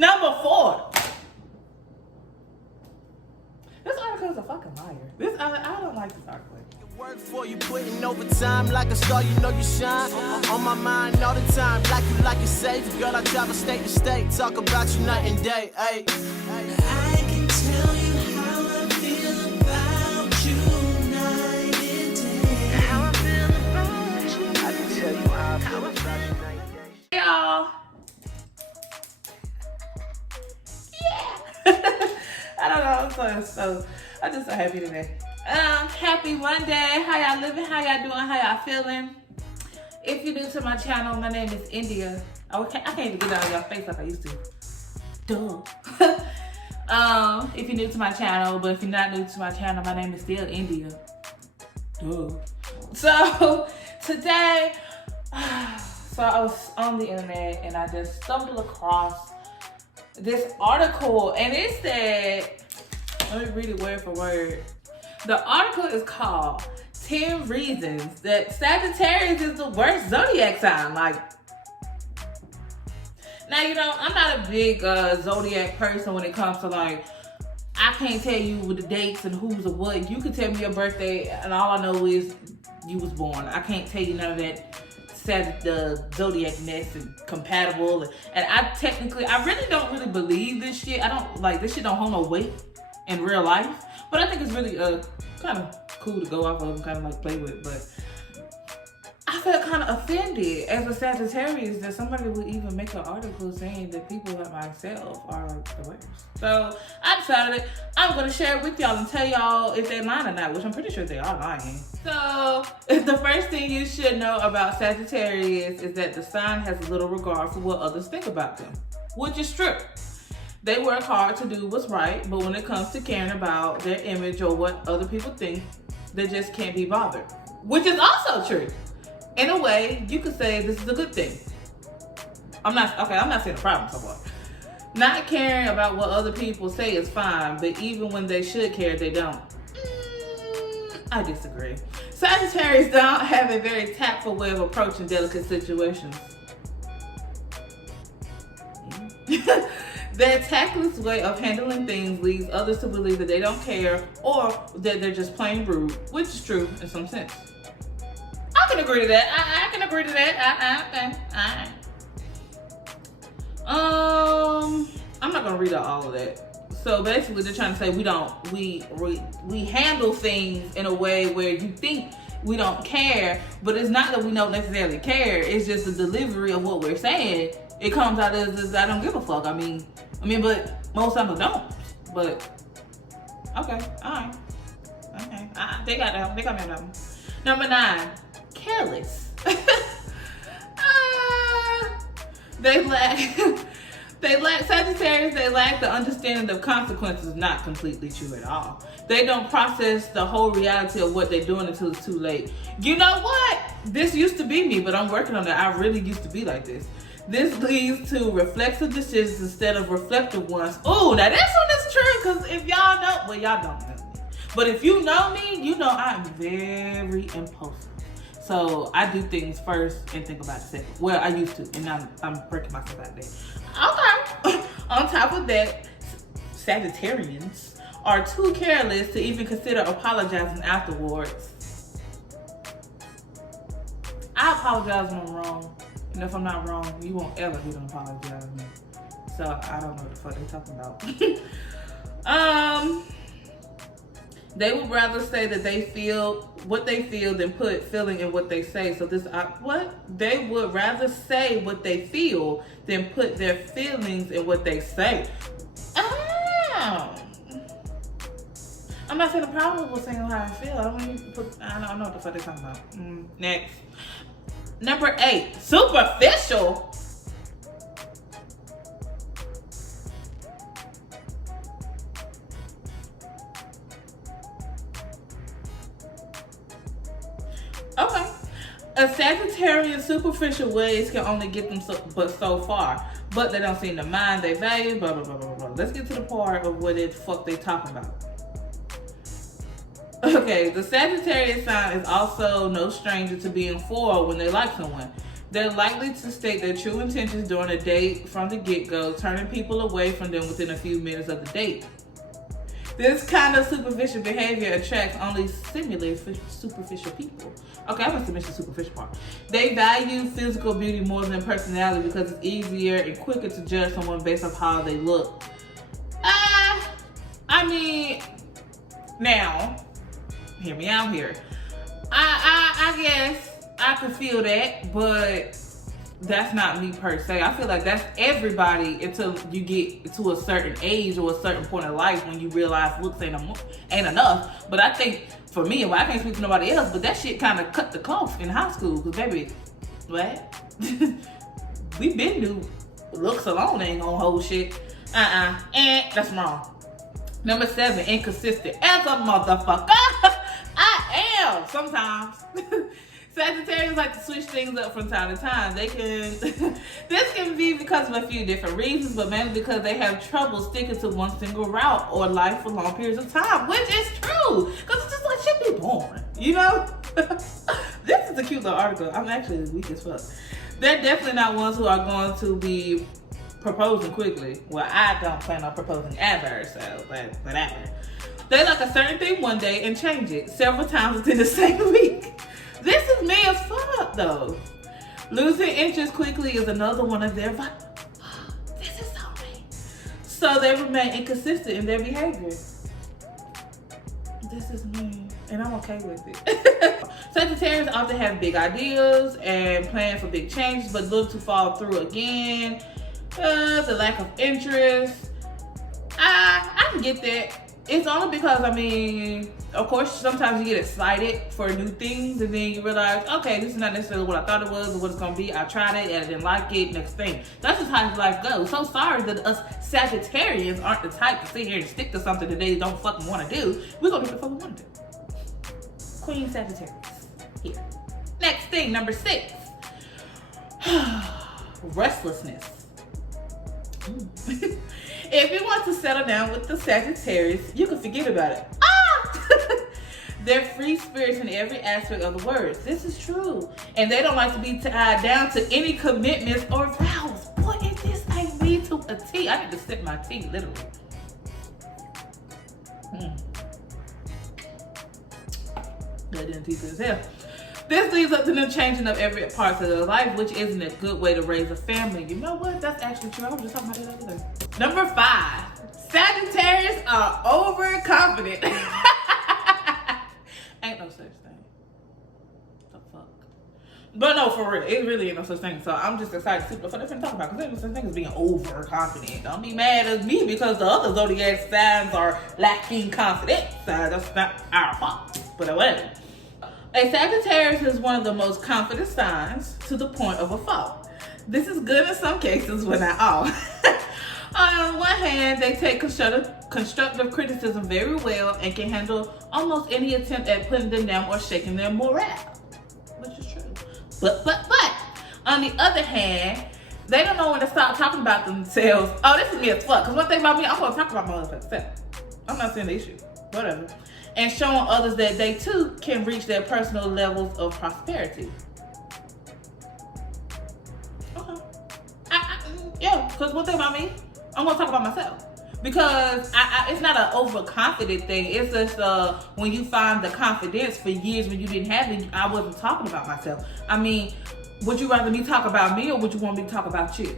Number 4. This article is a fucking liar. I don't like this article. Work for you, putting overtime like a star, you know you shine. On my mind all the time, like you safe. Girl, I travel state to state, talk about you night and day. Ay. I can tell you how I feel about you night and day. How I feel about you. I can tell you how I feel about you night and day. Hey y'all. Yeah. I don't know. I'm just so happy today. Happy Monday. How y'all living? How y'all doing? How y'all feeling? If you're new to my channel, my name is India. I can't even get out of your face like I used to. Duh. If you're new to my channel, but if you're not new to my channel, my name is still India. Duh. So today, so I was on the internet and I just stumbled across this article, and it said, let me read it word for word. The article is called 10 Reasons That Sagittarius is the Worst Zodiac Sign. Like, now, you know, I'm not a big Zodiac person when it comes to, like, I can't tell you with the dates and who's or what. You can tell me your birthday and all I know is you was born. I can't tell you none of that the Zodiac-ness and compatible. And I really don't really believe this shit. This shit don't hold no weight in real life. But I think it's really kind of cool to go off of and kind of like play with. But I felt kind of offended as a Sagittarius that somebody would even make an article saying that people like myself are the worst. So I decided I'm going to share it with y'all and tell y'all if they're lying or not, which I'm pretty sure they are lying. So the first thing you should know about Sagittarius is that the sign has little regard for what others think about them, which is true. They work hard to do what's right, but when it comes to caring about their image or what other people think, they just can't be bothered, which is also true. In a way, you could say this is a good thing. I'm not saying a problem so far. Not caring about what other people say is fine, but even when they should care, they don't. I disagree. Sagittarius don't have a very tactful way of approaching delicate situations. Their tactless way of handling things leads others to believe that they don't care or that they're just plain rude, which is true in some sense. I can agree to that. I can agree to that. I'm not gonna read out all of that. So basically, they're trying to say we handle things in a way where you think we don't care, but it's not that we don't necessarily care. It's just the delivery of what we're saying. It comes out as I don't give a fuck. I mean, but most of them don't. But okay, all right, okay. They got me on that one. Number 9, Careless. They lack Sagittarius. They lack the understanding of consequences. Not completely true at all. They don't process the whole reality of what they're doing until it's too late. You know what? This used to be me, but I'm working on it. I really used to be like this. This leads to reflexive decisions instead of reflective ones. Oh, now this one is true, because if y'all know, well, y'all don't know me. But if you know me, you know I'm very impulsive. So I do things first and think about it second. Well, I used to, and now I'm breaking myself out there. Okay. On top of that, Sagittarians are too careless to even consider apologizing afterwards. I apologize when I'm wrong. And if I'm not wrong, you won't ever hear them apologize to me. So I don't know what the fuck they're talking about. They would rather say that they feel what they feel than put feeling in what they say. So they would rather say what they feel than put their feelings in what they say. Oh. I'm not saying the problem with saying how I feel. I don't know what the fuck they're talking about. Next. Number 8, superficial. Okay. A Sagittarian's superficial ways can only get them so far, but they don't seem to mind their value, blah, blah, blah, blah, blah. Let's get to the part of what the fuck they talking about. Okay, the Sagittarius sign is also no stranger to being forward when they like someone. They're likely to state their true intentions during a date from the get-go, turning people away from them within a few minutes of the date. This kind of superficial behavior attracts only similarly superficial people. Okay, I must have missed the superficial part. They value physical beauty more than personality because it's easier and quicker to judge someone based on how they look. I mean, now, hear me out here. I guess I can feel that, but that's not me per se. I feel like that's everybody until you get to a certain age or a certain point in life when you realize looks ain't enough. But I think for me, well, I can't speak to nobody else, but that shit kind of cut the cloth in high school. Because baby, what? We been knew looks alone ain't gonna hold shit. And that's wrong. Number 7, inconsistent as a motherfucker. I am sometimes. Sagittarius like to switch things up from time to time. They can, this can be because of a few different reasons, but mainly because they have trouble sticking to one single route or life for long periods of time, which is true. Because it's just like shit be boring, you know? This is a cute little article. I'm actually weak as fuck. They're definitely not ones who are going to be proposing quickly. Well, I don't plan on proposing ever, so whatever. They like a certain thing one day and change it several times within the same week. This is me as fuck, though. Losing interest quickly is another one of their this is so me. So they remain inconsistent in their behavior. This is me, and I'm okay with it. Sagittarius often have big ideas and plan for big changes, but look to fall through again. The lack of interest. I can get that. It's only because, I mean, of course, sometimes you get excited for new things and then you realize, okay, this is not necessarily what I thought it was or what it's going to be. I tried it and I didn't like it. Next thing. That's just how life goes. So sorry that us Sagittarians aren't the type to sit here and stick to something that they don't fucking want to do. We're going to do what we want to do. Queen Sagittarius. Here. Next thing, number 6. Restlessness. If you want to settle down with the Sagittarius, you can forget about it. They're free spirits in every aspect of the words. This is true. And they don't like to be tied down to any commitments or vows. Boy, is this like me to a T. I need to sip my tea, literally. That didn't teach as hell. This leads up to them changing up every part of their life, which isn't a good way to raise a family. You know what? That's actually true. I was just talking about that other day. Number 5. Sagittarius are overconfident. Ain't no such thing. The fuck? But no, for real. It really ain't no such thing. So I'm just excited to see what they're going to talk about. Because there's no such thing as being overconfident. Don't be mad at me because the other zodiac signs are lacking confidence. That's not our fault. But whatever. A Sagittarius is one of the most confident signs to the point of a fault. This is good in some cases, but not all. On one hand, they take constructive criticism very well and can handle almost any attempt at putting them down or shaking their morale, which is true. But, on the other hand, they don't know when to stop talking about themselves. Oh, this is me as fuck. Because one thing about me, I'm going to talk about my husband self. I'm not saying the issue. Whatever. And showing others that they too can reach their personal levels of prosperity. Okay. Yeah, because one thing about me, I'm going to talk about myself. Because it's not an overconfident thing. It's just when you find the confidence for years when you didn't have it, I wasn't talking about myself. I mean, would you rather me talk about me or would you want me to talk about you?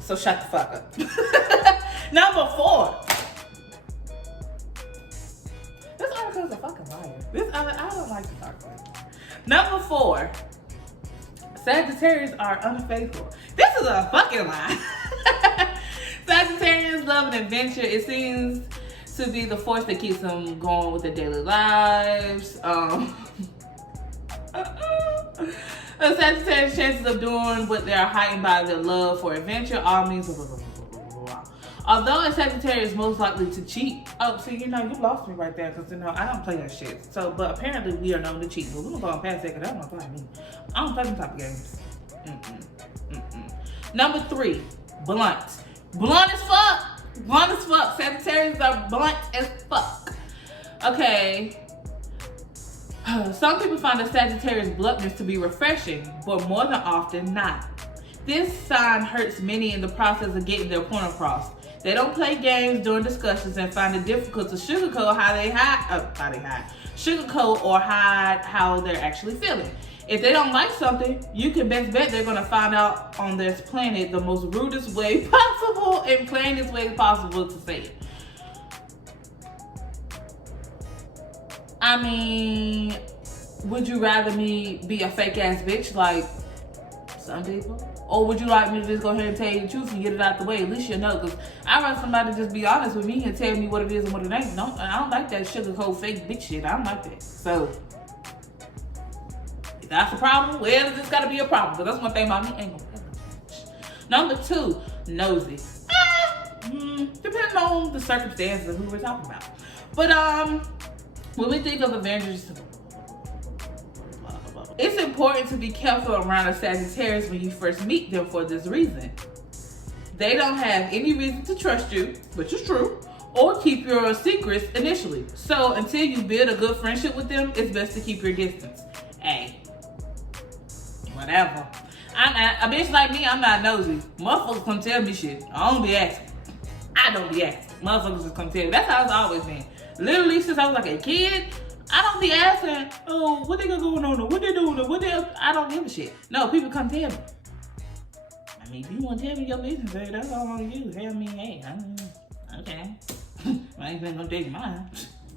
So shut the fuck up. Number 4. This article is a fucking liar. I don't like this article. Number 4. Sagittarius are unfaithful. This is a fucking lie. Sagittarians love an adventure. It seems to be the force that keeps them going with their daily lives. Sagittarius' chances of doing what they are heightened by their love for adventure, all means. Although a Sagittarius is most likely to cheat. Oh, see, you lost me right there because, I don't play that shit. So, but apparently we are known to cheat. But we're going to go on past that because I don't want to play me. I don't play them type of games. Number 3, blunt. Blunt as fuck. Blunt as fuck. Sagittarius are blunt as fuck. Okay. Some people find the Sagittarius bluntness to be refreshing, but more than often not. This sign hurts many in the process of getting their point across. They don't play games during discussions and find it difficult to sugarcoat or hide how they're actually feeling. If they don't like something, you can best bet they're gonna find out on this planet the most rudest way possible and plainest way possible to say it. I mean, would you rather me be a fake ass bitch like some people? Or would you like me to just go ahead and tell you the truth and get it out the way? At least you know, because I'd rather somebody just be honest with me and tell me what it is and what it ain't. I don't like that sugarcoat fake bitch shit. I don't like that. So, if that's a problem, well, it's just got to be a problem. Because that's one thing about me, ain't gonna be. Number 2, nosy. Depending on the circumstances of who we're talking about. But, when we think of Avengers, it's important to be careful around a Sagittarius when you first meet them for this reason. They don't have any reason to trust you, which is true, or keep your secrets initially. So until you build a good friendship with them, it's best to keep your distance. Hey, whatever. A bitch like me, I'm not nosy. Motherfuckers come tell me shit. I don't be asking. I don't be asking. Motherfuckers just come tell me. That's how it's always been. Literally since I was like a kid, I don't be asking, oh, what they got going on, or what they doing, or what they, I don't give a shit. No, people come tell me. I mean, if you want to tell me your business, hey, that's all I want to use. I mean, hey, okay. I ain't gonna tell you mine.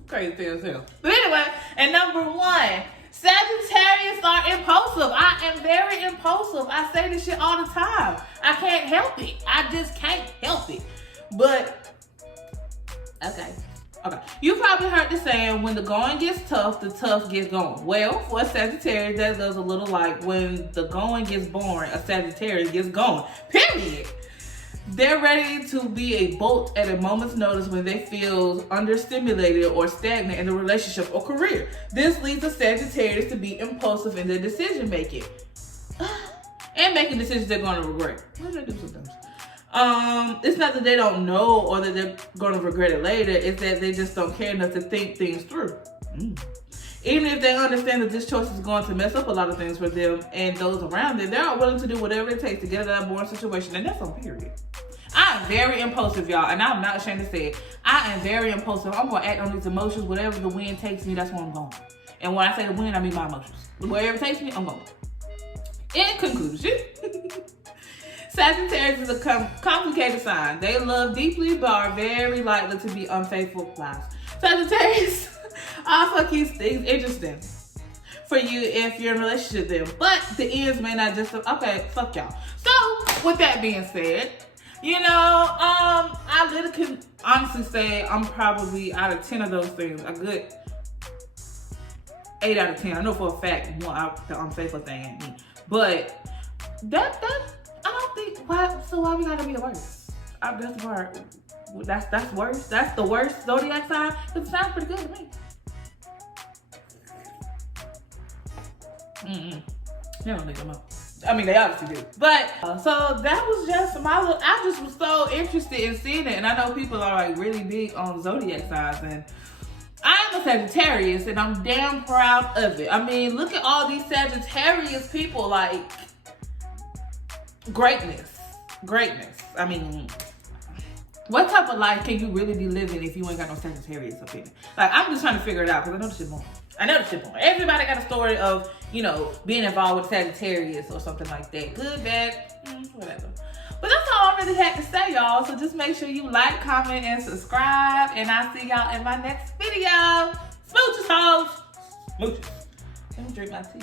Crazy as hell. But anyway, and number 1, Sagittarius are impulsive. I am very impulsive. I say this shit all the time. I can't help it. I just can't help it. But, okay. You probably heard the saying, when the going gets tough, the tough gets going. Well, for a Sagittarius, that goes a little like when the going gets boring, a Sagittarius gets going. Period. They're ready to be a bolt at a moment's notice when they feel understimulated or stagnant in a relationship or career. This leads a Sagittarius to be impulsive in their decision making. And making decisions they're going to regret. What do they do sometimes? It's not that they don't know or that they're going to regret it later. It's that they just don't care enough to think things through. Even if they understand that this choice is going to mess up a lot of things for them and those around them, they're willing to do whatever it takes to get out of that boring situation. And that's on period. I am very impulsive, y'all, and I'm not ashamed to say it. I am very impulsive. I'm going to act on these emotions. Whatever the wind takes me, that's where I'm going. And when I say the wind, I mean my emotions. Wherever it takes me, I'm going. In conclusion, Sagittarius is a complicated sign. They love deeply but are very likely to be unfaithful. Lies. Sagittarius also keeps things interesting for you if you're in a relationship with them, but the ends may not just. Okay, fuck y'all. So with that being said, you know, I literally can honestly say I'm probably out of 10 of those things a good 8 out of 10. I know for a fact the unfaithful thing ain't me, but that. I don't think why we gotta be the worst? That's the part. That's worse. That's the worst zodiac sign. It sounds pretty good to me. They don't think I'm up. I mean, they obviously do. But so that was just I just was so interested in seeing it, and I know people are like really big on zodiac signs, and I am a Sagittarius, and I'm damn proud of it. I mean, look at all these Sagittarius people, like. Greatness. I mean, what type of life can you really be living if you ain't got no Sagittarius up here? Like, I'm just trying to figure it out because I know this shit more. Everybody got a story of, you know, being involved with Sagittarius or something like that. Good, bad, whatever. But that's all I really had to say, y'all. So just make sure you like, comment, and subscribe. And I'll see y'all in my next video. Smooches, hoes. Smooches. Let me drink my tea.